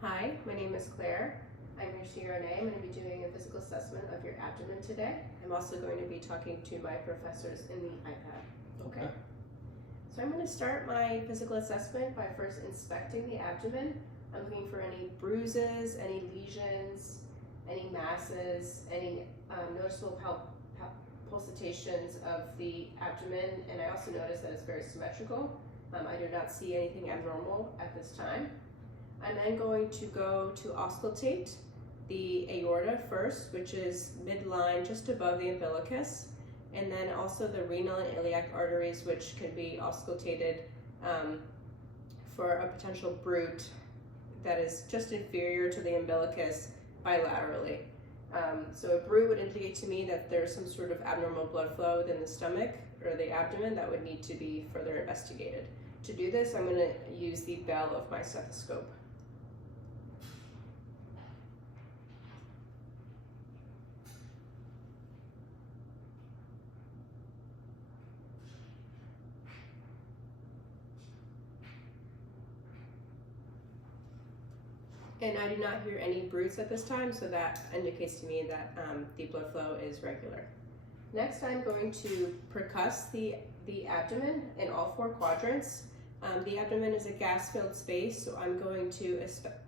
Hi, my name is Claire. I'm your CRNA. I'm going to be doing a physical assessment of your abdomen today. I'm also going to be talking to my professors in the iPad. Okay. So I'm going to start my physical assessment by first inspecting the abdomen. I'm looking for any bruises, any lesions, any masses, any noticeable pulsations of the abdomen, and I also notice that it's very symmetrical. I do not see anything abnormal at this time. I'm then going to go to auscultate the aorta first, which is midline just above the umbilicus, and then also the renal and iliac arteries, which can be auscultated for a potential bruit that is just inferior to the umbilicus bilaterally. So a bruit would indicate to me that there's some sort of abnormal blood flow within the stomach or the abdomen that would need to be further investigated. To do this, I'm going to use the bell of my stethoscope. And I do not hear any bruits at this time, so that indicates to me that the blood flow is regular. Next, I'm going to percuss the abdomen in all four quadrants. The abdomen is a gas-filled space, so I'm going to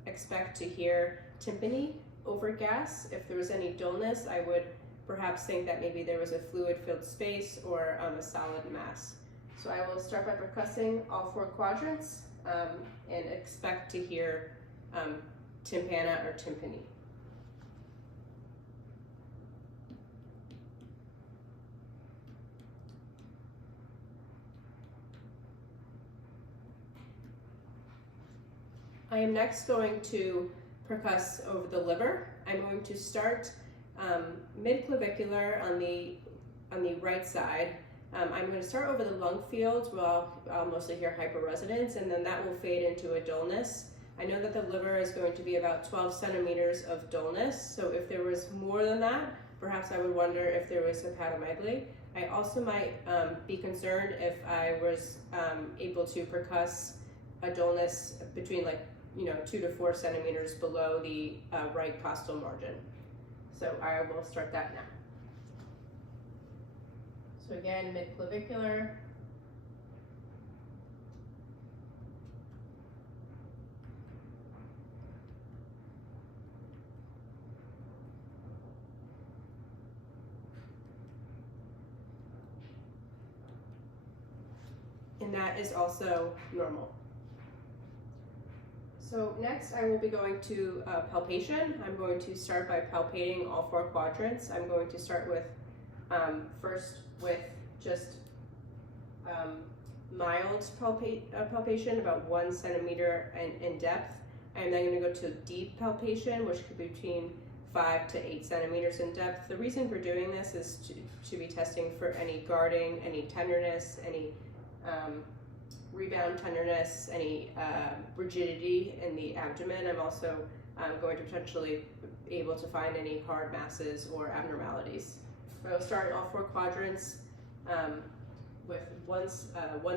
expect to hear tympany over gas. If there was any dullness, I would perhaps think that maybe there was a fluid-filled space or a solid mass. So I will start by percussing all four quadrants and expect to hear tympana or tympany. I am next going to percuss over the liver. I'm going to start mid-clavicular on the right side. I'm going to start over the lung field where I'll mostly hear hyperresonance, and then that will fade into a dullness. I know that the liver is going to be about 12 centimeters of dullness, so if there was more than that, perhaps I would wonder if there was hepatomegaly. I also might be concerned if I was able to percuss a dullness between 2 to 4 centimeters below the right costal margin. So I will start that now. So again, mid-clavicular. And that is also normal. So next I will be going to palpation. I'm going to start by palpating all four quadrants. I'm going to start with first with just mild palpation, about 1 centimeter in depth. I'm then going to go to deep palpation, which could be between 5 to 8 centimeters in depth. The reason for doing this is to be testing for any guarding, any tenderness, any rebound tenderness, any rigidity in the abdomen. I'm also going to potentially be able to find any hard masses or abnormalities. I will start in all four quadrants with 1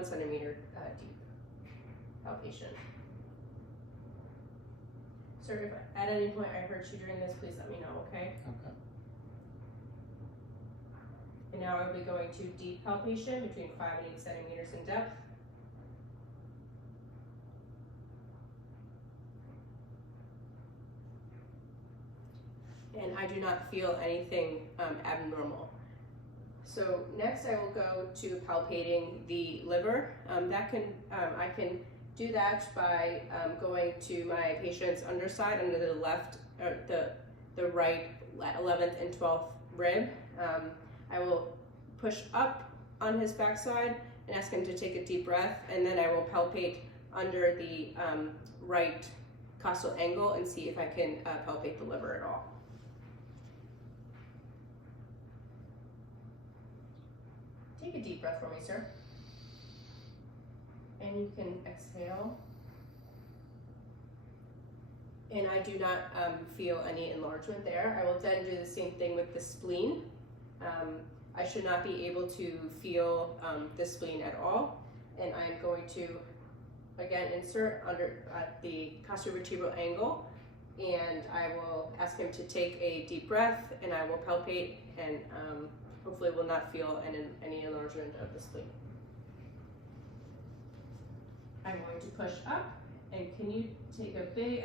centimeter deep palpation. Sir, if at any point I hurt you during this, please let me know, okay? Okay. And now I will be going to deep palpation between 5 and 8 centimeters in depth. And I do not feel anything abnormal. So next I will go to palpating the liver. I can do that by going to my patient's underside under the left, the right 11th and 12th rib. I will push up on his backside and ask him to take a deep breath, and then I will palpate under the right costal angle and see if I can palpate the liver at all. Take a deep breath for me, sir. And you can exhale. And I do not feel any enlargement there. I will then do the same thing with the spleen. I should not be able to feel the spleen at all. And I'm going to again insert under at the costovertebral angle, and I will ask him to take a deep breath, and I will palpate, and hopefully will not feel any enlargement of the spleen. I'm going to push up, and can you take a big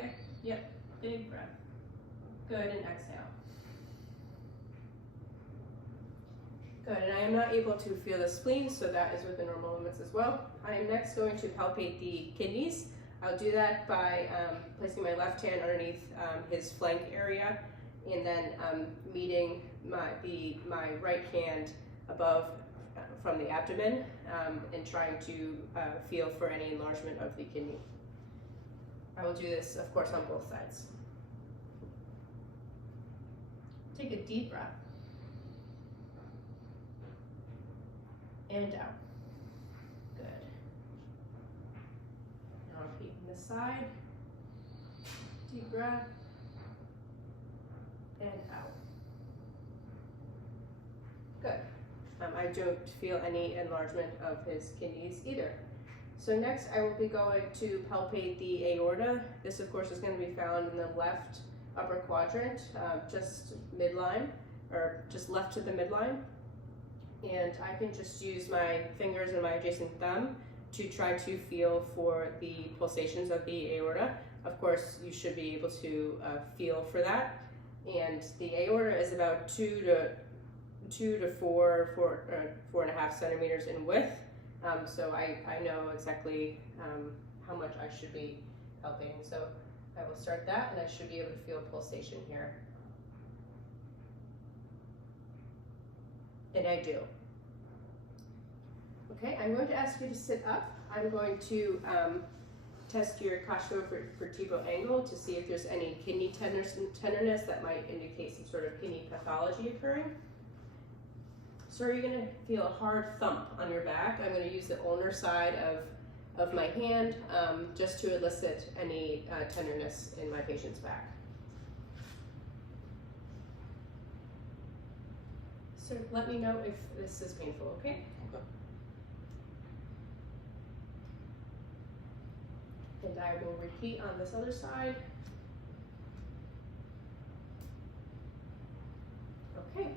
breath. Good, and exhale. Good, and I am not able to feel the spleen, so that is within normal limits as well. I am next going to palpate the kidneys. I'll do that by placing my left hand underneath his flank area, and then meeting my right hand above from the abdomen, and trying to feel for any enlargement of the kidney. I will do this, of course, on both sides. Take a deep breath. And out. Good. Now repeat from this side. Deep breath. And out. Good. I don't feel any enlargement of his kidneys either. So next I will be going to palpate the aorta. This of course is going to be found in the left upper quadrant, just midline, or just left to the midline. And I can just use my fingers and my adjacent thumb to try to feel for the pulsations of the aorta. Of course, you should be able to feel for that. And the aorta is about 2 to 4.5 centimeters in width. So I know exactly how much I should be palpating. So I will start that, and I should be able to feel pulsation here. And I do. Okay, I'm going to ask you to sit up. I'm going to test your costovertebral angle to see if there's any kidney tenderness that might indicate some sort of kidney pathology occurring. So you're going to feel a hard thump on your back. I'm going to use the ulnar side of my hand just to elicit any tenderness in my patient's back. So let me know if this is painful, okay? Okay. And I will repeat on this other side. Okay,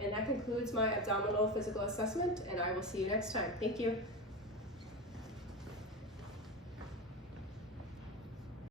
and that concludes my abdominal physical assessment, and I will see you next time. Thank you.